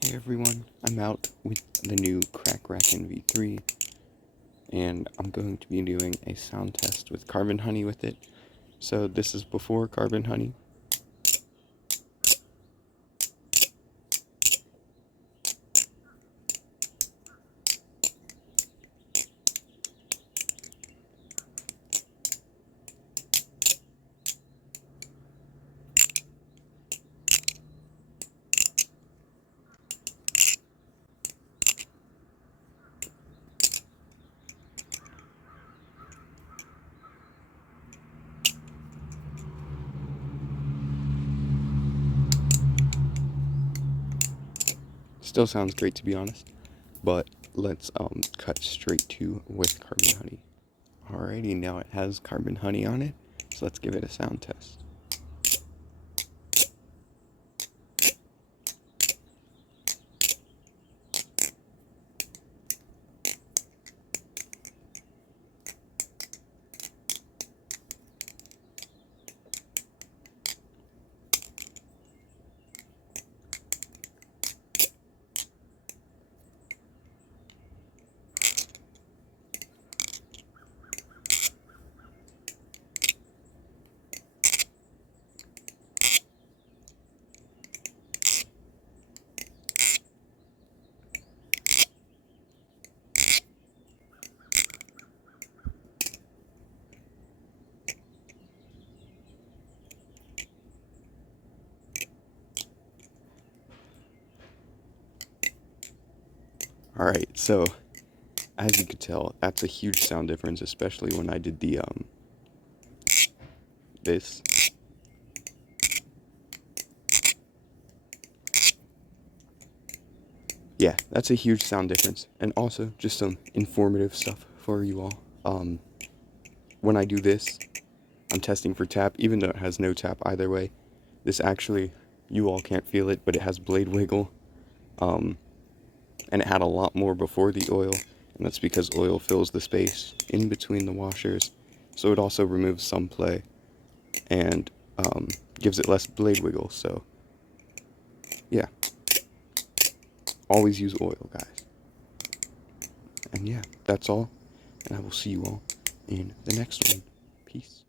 Hey everyone, I'm out with the new Krake Raken V3, and I'm going to be doing a sound test with Carbon Honey with it. So this is before Carbon Honey. Still sounds great to be honest, but let's cut straight to with Carbon Honey. Alrighty, now it has Carbon Honey on it, so let's give it a sound test. Alright, so as you could tell, that's a huge sound difference, especially when I did the this. Yeah, that's a huge sound difference. And also, just some informative stuff for you all. When I do this, I'm testing for tap, even though it has no tap either way. This actually, you all can't feel it, but it has blade wiggle. And it had a lot more before the oil, and that's because oil fills the space in between the washers. So it also removes some play, and gives it less blade wiggle, so yeah. Always use oil, guys. And yeah, that's all, and I will see you all in the next one. Peace.